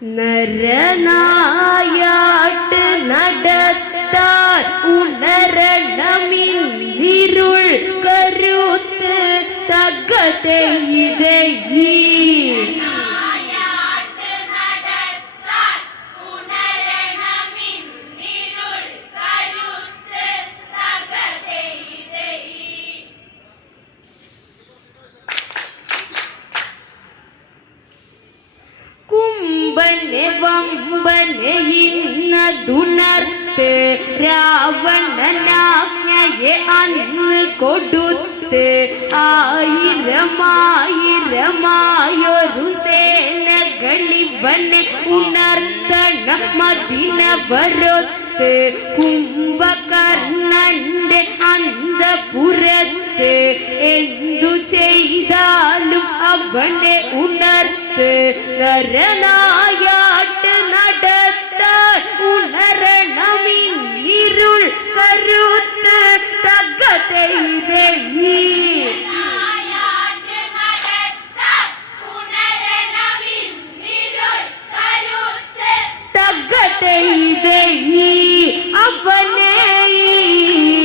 நரநாயாட்டு நடத்தார். உணரணமின் இருள் கருத்து தகதை இதை വമ്പനെ ഇന്നതുണർത്ത് രാവണനാജ്ഞയെ അന്ന് കൊടുത്ത് ആയിരമായിരമായൊരു സേനകളിവനെ ഉണർത്തണം മദിന വരൊത്ത് കുംഭകർണന്റെ അന്തപുരത്ത് എന്തു ചെയ്താലും അവനെ ഉണർത്ത്. നരനായാട്ട് തകതെയ്തീ നായാട്ട് നടത്താൻ ഉണരണമിന്നിരുൾ കരുത്ത് തകതെയ്തീ അവനെ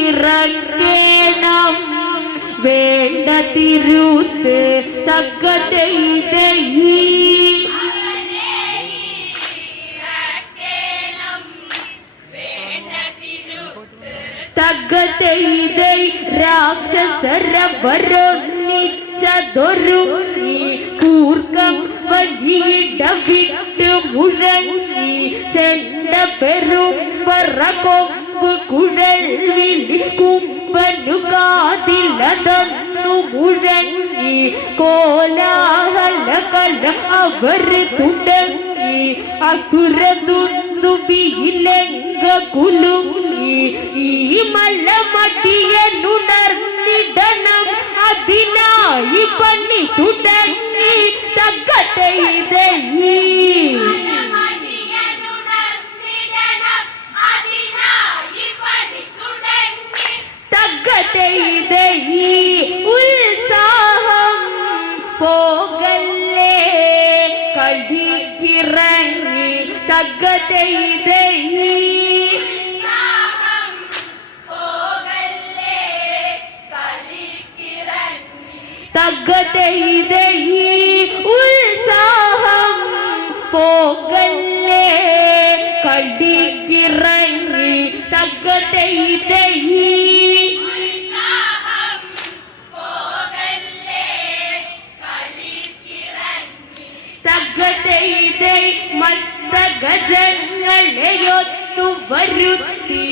ഇറക്കേണം. വേണ്ട തിരുത്ത് തകതെയ്തീ മുഴങ്ങി ചെണ്ട പെരുമ്പറ കൊമ്പ് കുഴൽ വിളി കുമ്പനു കാതിലതന്നു മുഴങ്ങി കോലാഹല കല അവർ തുടങ്ങി. അസുരദുന്ദുബിയിലെങ്ക കുലുങ്ങി. ഈ മലമടിയനുണർന്നിടണം. അതിനായി പണി തുടങ്ങി തകട്ടെയ്തീ മടിയനുണർന്നിടണം. അതിനായി പണി തുടങ്ങി തകട്ടെയ്തീ ഉത്സാഹം പോകല്ലേ കടിക്കിറങ്ങി തകട്ടെയ്തീ ഉത്സാഹം തകതെയ്തൈ ഉത്സാഹം പോകല്ലേ? കടിക്കിറങ്ങി കളിക്കിറങ്ങി തകതെയ്തൈ മത്ത ഗജങ്ങളെയൊത്തു വരുത്തി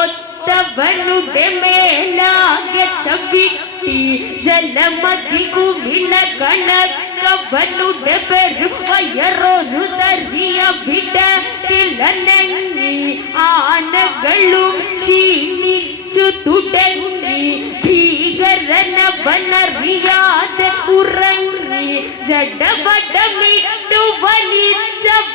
ഒത്തവനുടെ മേലാകെ ചവിട്ടി வீசி ஜலமதி குமிழ கணக்கவனுட பெரும் வயரோரு தறிய விட தில நன்னி ஆனகளும் சீனிச்சு துடங்கி பீகரனவனறியாத உறங்கி ஜடவடமிட்டு வலிச்சவ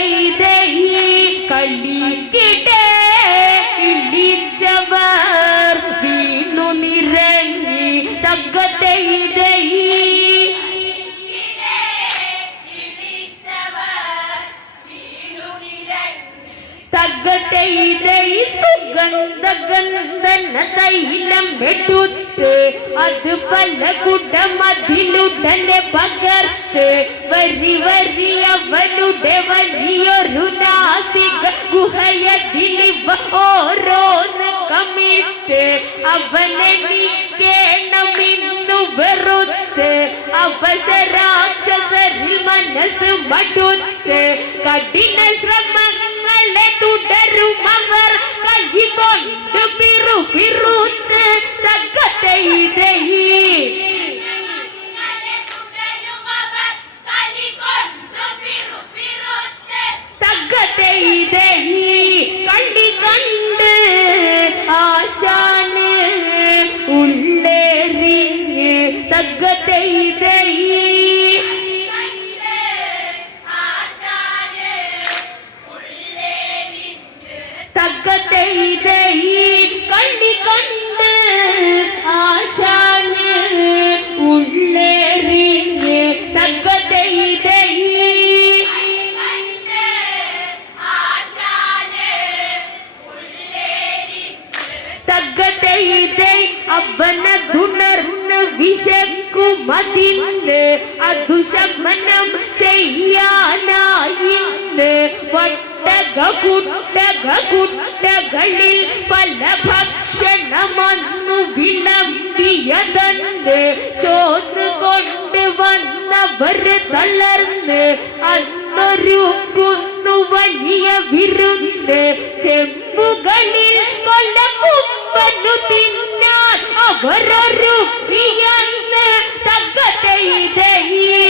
തകതെയ്തൈ കളിക്കിടേ ഇടിച്ചവർ വീണു നിറങ്ങി നിരങ്ങി തകതെയ്തൈ സുഗന്ധ ഗന്ധന തൈലം എടുത്ത് അത് പല കുടമതിലുടനെ പകർത്ത് വരി വരി അവനുടെ വലിയൊരു നാസിക ഗുഹയതിലിവ ഓരോന്ന് അവനെ അവനെണിക്കേണമിന്നു വെറുത്ത് അവശരാക്ഷസരിൽ മനസ്സ് മടുത്ത് കഠിന ശ്രമങ്ങളെ തുടരും അവർ. കൈകൊണ്ട് പിറു പിറുത്ത് തകത്തെ ശ്രമങ്ങളെ செய்தேன் മനം ചെയ്യാനായി വട്ടക കുട്ടക കുട്ടകളിൽ പല ഭക്ഷണമന്നു വിളമ്പിയതണ്ട് ചോറ് കൊണ്ട് വന്നവർ തളർന്ന് അന്നൊരു കുന്നു വലിയ വിരുന്ന്. ചെമ്പുകളിൽ കൊല്ലക്കുമ്പനു തിന്നാൻ അവരൊരു പ്രിയന്ന് തകതയിതയേ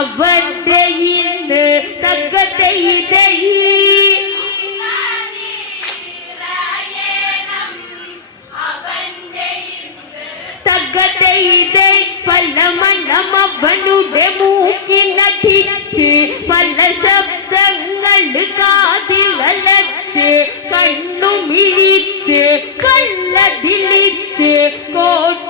അവന്റെ ഇന്ന് തക്കത്തെ തകതയിടെ പല മണം അവനുടെ മൂക്കിനടിച്ച് പല ശബ്ദങ്ങൾ കാതിലലച്ച് കണ്ണുമിഴിച്ച് കല്ലതിലിച്ച് കോട്ട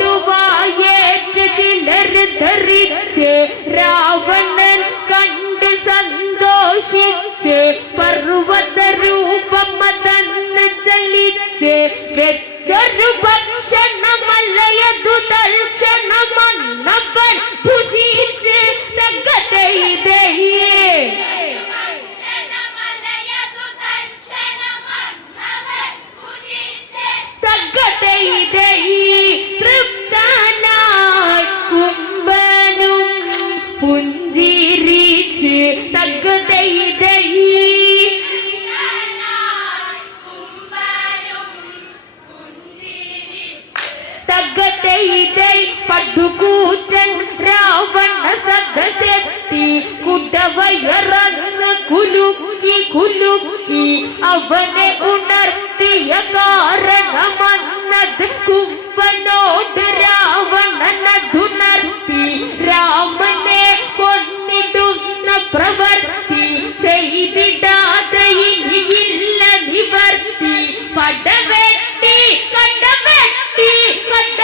సగ్గతైతే పడ్డుకూతన్ Ravana సగ్గశక్తి కుడవయరన్న kulukki kulukki అవనే ఉణర్తియ కారణమన్నద్ కుప్పనోడ్ రావణనదునర్తి రామనే కొన్నిడున్న ప్రవర్తి ചെയ്തിടാതയിനി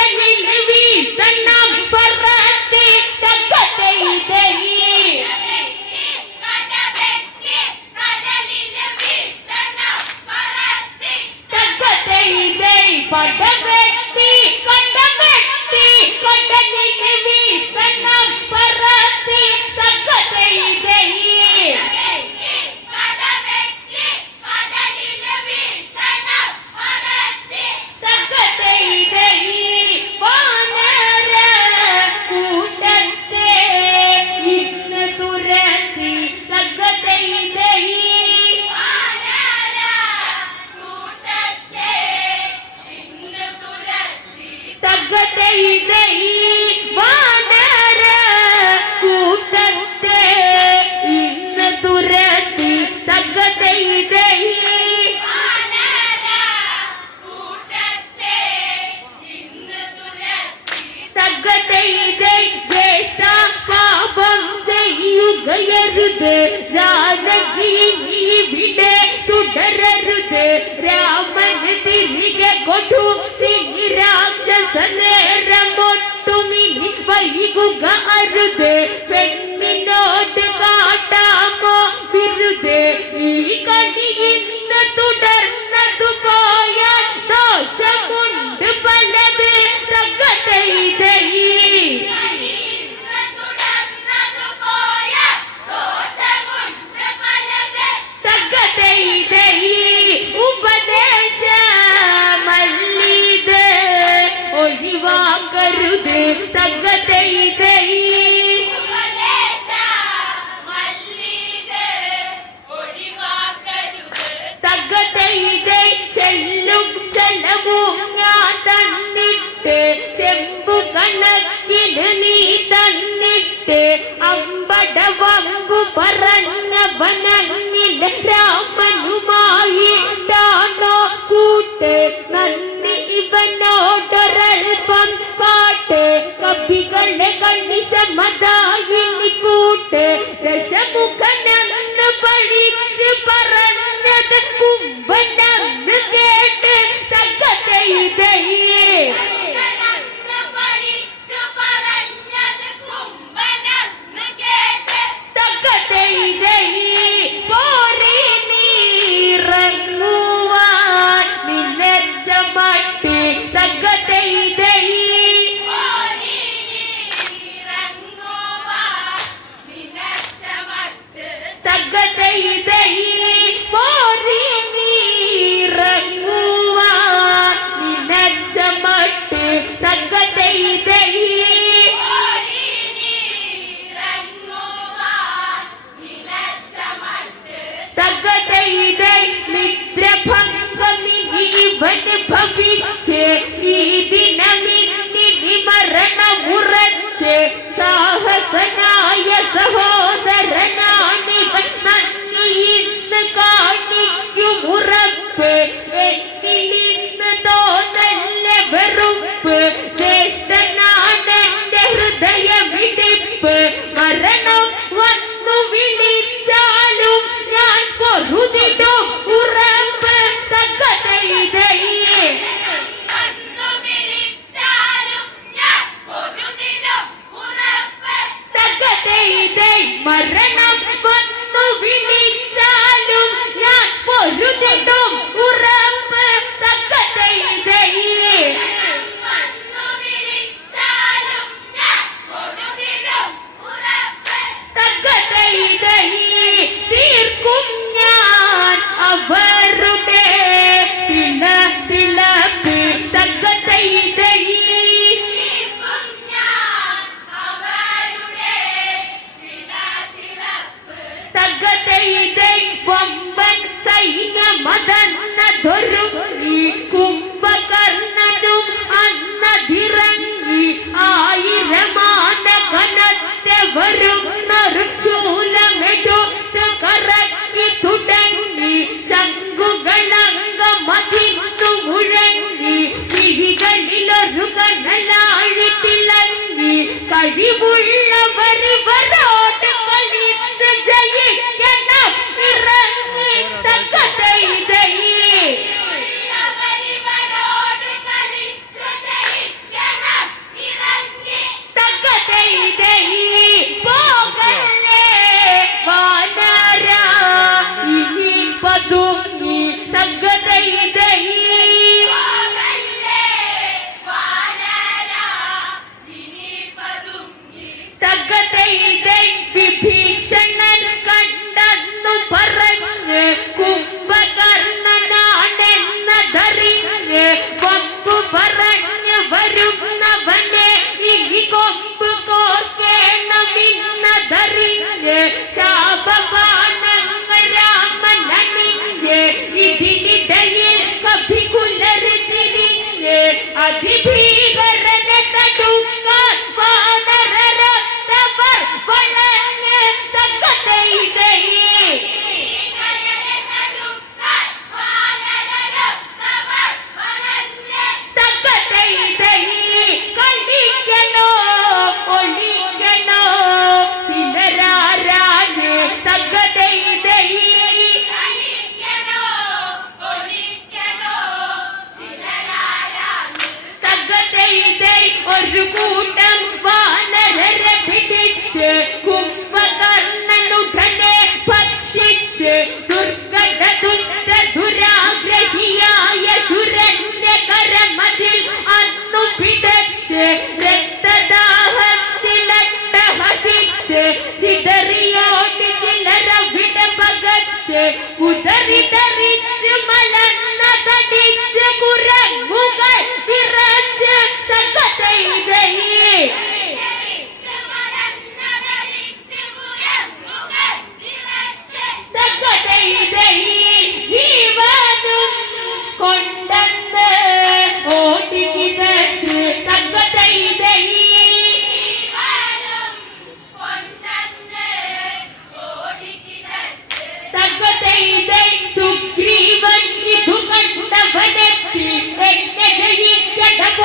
that we live തൊട്ടു രാക്ഷസ നേരമൊട്ടുമിനി വൈകുക അരുത്. പെണ്ണിനോട് കാ Now proibido തകതൈ വിഭീഷണൻ കണ്ടെന്നു പറഞ്ഞ് കുംഭകർണനാണെന്നതറിഞ്ഞ് വമ്പു പറഞ്ഞ് വരുന്നവനെ ഇനി കൊമ്പ് കോർക്കേണമെന്നതറിഞ്ഞ് ചാപവാനങ്ങൾ രാമനണിഞ്ഞ് ഇതിനിടയിൽ കഭികുലറി തിരിഞ്ഞ് അതിഥി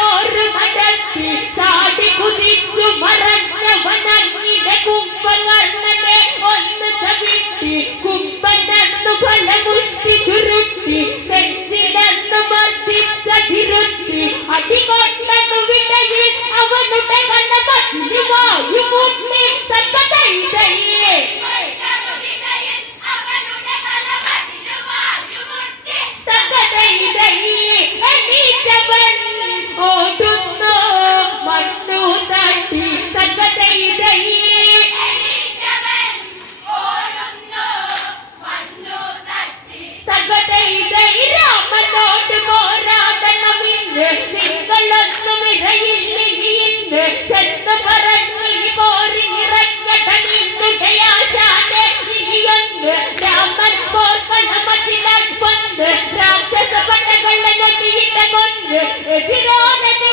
ஒரு மடத்தில் சாடி குதிச்சு மட கொண்டு எதிரோனதே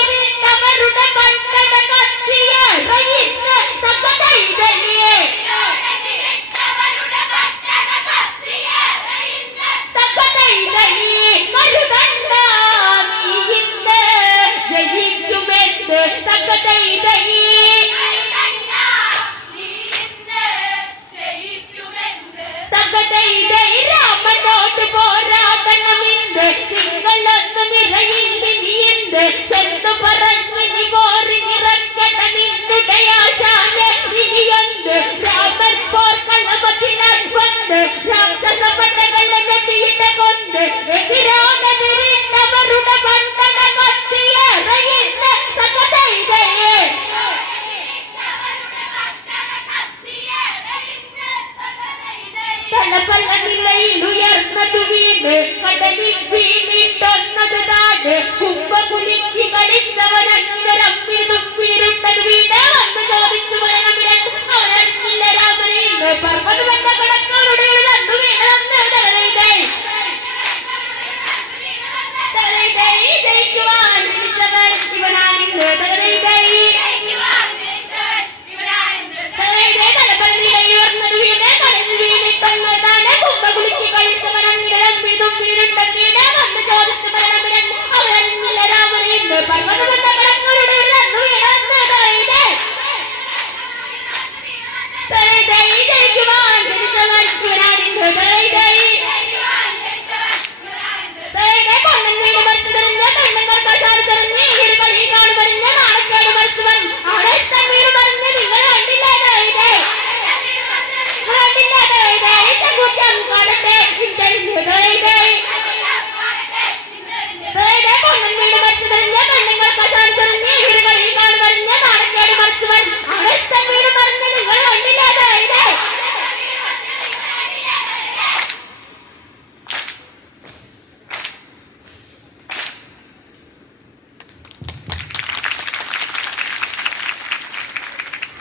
എന്തെന്തു പറഞ്ഞിനി പോറിനിറക്കട നിന്നുടെ ആശാനെ ഇനിയൊന്ന് രാമൻ പോർക്കളമതിലാൽ വന്ന് രാക്ഷസ പട്ടകളെ കൊന്ന്.